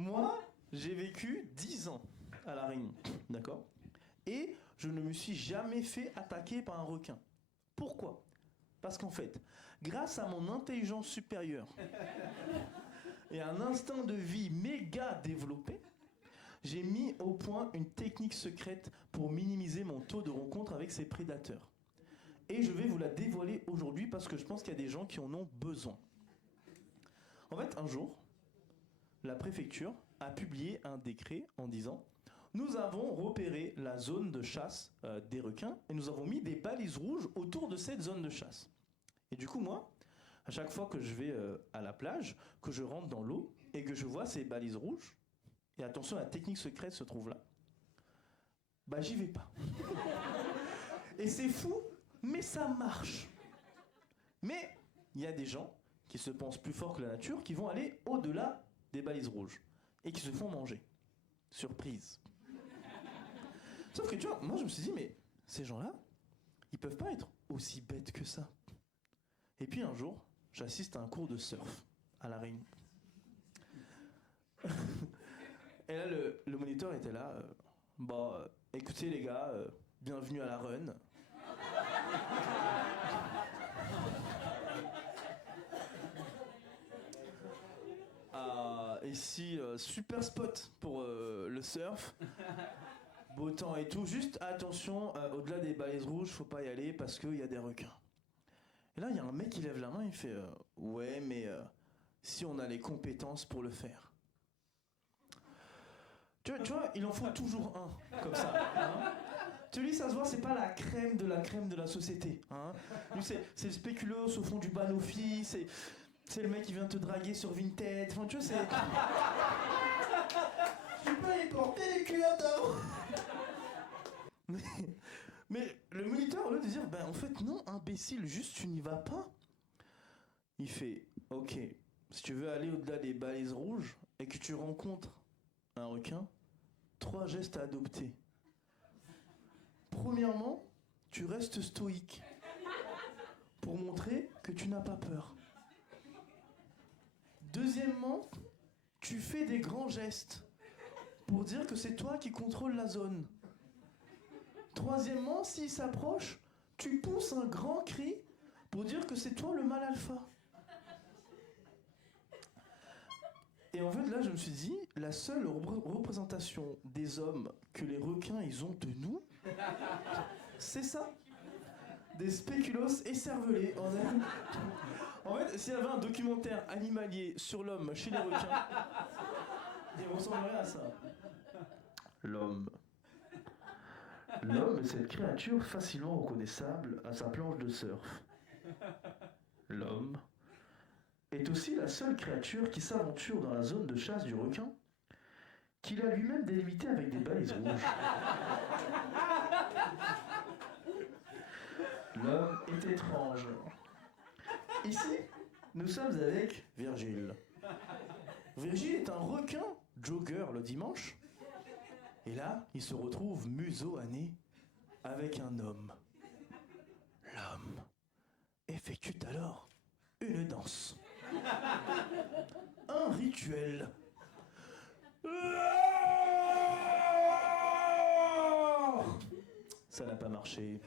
Moi, j'ai vécu 10 ans à La Réunion, d'accord? Et je ne me suis jamais fait attaquer par un requin. Pourquoi? Parce qu'en fait, grâce à mon intelligence supérieure et un instinct de vie méga développé, j'ai mis au point une technique secrète pour minimiser mon taux de rencontre avec ces prédateurs. Et je vais vous la dévoiler aujourd'hui parce que je pense qu'il y a des gens qui en ont besoin. En fait, un jour, la préfecture a publié un décret en disant: nous avons repéré la zone de chasse des requins et nous avons mis des balises rouges autour de cette zone de chasse. Et du coup, moi, à chaque fois que je vais à la plage, que je rentre dans l'eau et que je vois ces balises rouges, et attention, la technique secrète se trouve là, bah j'y vais pas. Et c'est fou, mais ça marche. Mais il y a des gens qui se pensent plus forts que la nature, qui vont aller au-delà des balises rouges et qui se font manger. Surprise. Sauf que tu vois, moi je me suis dit, mais ces gens-là, ils peuvent pas être aussi bêtes que ça. Et puis un jour, j'assiste à un cours de surf à La Réunion. Et là, le moniteur était là. Écoutez les gars, bienvenue à la run. Ici, super spot pour le surf. Beau temps et tout. Juste attention, au-delà des balises rouges, faut pas y aller parce qu'il y a des requins. Et là, il y a un mec qui lève la main, il fait ouais, mais si on a les compétences pour le faire. Tu vois, il en faut toujours un, comme ça. Hein. Tu lui, ça se voit, c'est pas la crème de la société. Hein. Lui, c'est le spéculoos au fond du Banofi, c'est le mec qui vient te draguer sur Vinted. Enfin, tu vois, c'est... Tu peux aller porter les culottes avant. Mais le moniteur, au lieu de dire, ben en fait, non, imbécile, juste tu n'y vas pas. Il fait, ok, si tu veux aller au-delà des balises rouges et que tu rencontres un requin, 3 gestes à adopter. Premièrement, tu restes stoïque pour montrer que tu n'as pas peur. Deuxièmement, tu fais des grands gestes pour dire que c'est toi qui contrôle la zone. Troisièmement, s'il s'approche, tu pousses un grand cri pour dire que c'est toi le mâle alpha. Et en fait, là, je me suis dit, la seule représentation des hommes que les requins, ils ont de nous, c'est ça. Des spéculoos écervelés. En fait, s'il y avait un documentaire animalier sur l'homme chez les requins, il ressemblerait à ça. L'homme. L'homme est cette créature facilement reconnaissable à sa planche de surf. L'homme est aussi la seule créature qui s'aventure dans la zone de chasse du requin, qu'il a lui-même délimitée avec des balises rouges. L'homme est étrange. Ici, nous sommes avec Virgile. Virgile est un requin jogger le dimanche. Et là, il se retrouve museau à nez avec un homme. L'homme effectue alors une danse. Un rituel. Ça n'a pas marché.